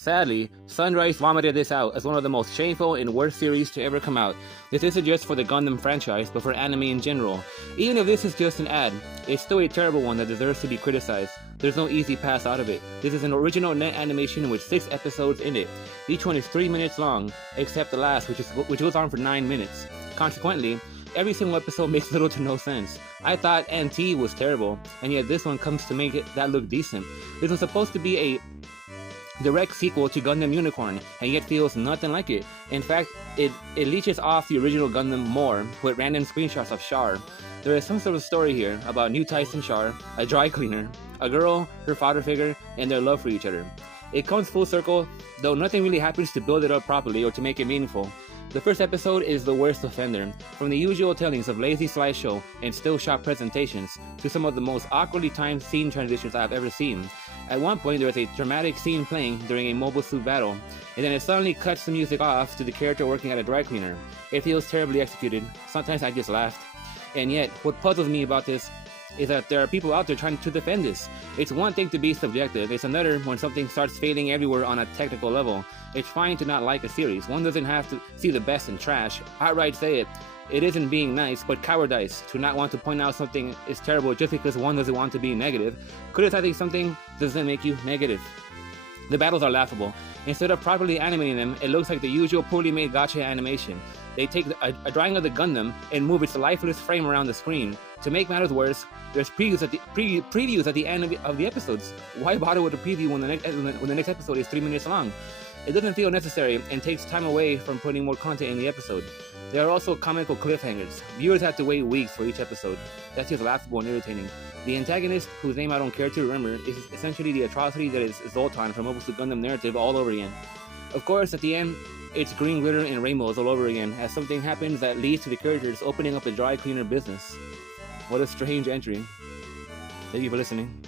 Sadly, Sunrise vomited this out as one of the most shameful and worst series to ever come out. This isn't just for the Gundam franchise, but for anime in general. Even if this is just an ad, it's still a terrible one that deserves to be criticized. There's no easy pass out of it. This is an original net animation with 6 episodes in it. Each one is 3 minutes long, except the last, which goes on for 9 minutes. Consequently, every single episode makes little to no sense. I thought NT was terrible, and yet this one comes to make that look decent. This was supposed to be a direct sequel to Gundam Unicorn, and yet feels nothing like it. In fact, it leeches off the original Gundam more with random screenshots of Char. There is some sort of story here about New Tyson Char, a dry cleaner, a girl, her father figure, and their love for each other. It comes full circle, though nothing really happens to build it up properly or to make it meaningful. The first episode is the worst offender, from the usual tellings of lazy slideshow and still shot presentations, to some of the most awkwardly timed scene transitions I have ever seen. At one point there is a dramatic scene playing during a mobile suit battle, and then it suddenly cuts the music off to the character working at a dry cleaner. It feels terribly executed. Sometimes I just laughed. And yet, what puzzles me about this is that there are people out there trying to defend this. It's one thing to be subjective, it's another when something starts failing everywhere on a technical level. It's fine to not like a series. One doesn't have to see the best in trash. Outright say it. It isn't being nice, but cowardice to not want to point out something is terrible just because one doesn't want to be negative. Criticizing something doesn't make you negative. The battles are laughable. Instead of properly animating them, it looks like the usual poorly made gacha animation. They take a drawing of the Gundam and move its lifeless frame around the screen. To make matters worse, there's previews at the end of the episodes. Why bother with a preview when the next episode is 3 minutes long? It doesn't feel necessary and takes time away from putting more content in the episode. There are also comical cliffhangers. Viewers have to wait weeks for each episode. That's just laughable and irritating. The antagonist, whose name I don't care to remember, is essentially the atrocity that is Zoltan from Mobile Suit Gundam narrative all over again. Of course, at the end, it's green glitter and rainbows all over again, as something happens that leads to the characters opening up a dry cleaner business. What a strange entry. Thank you for listening.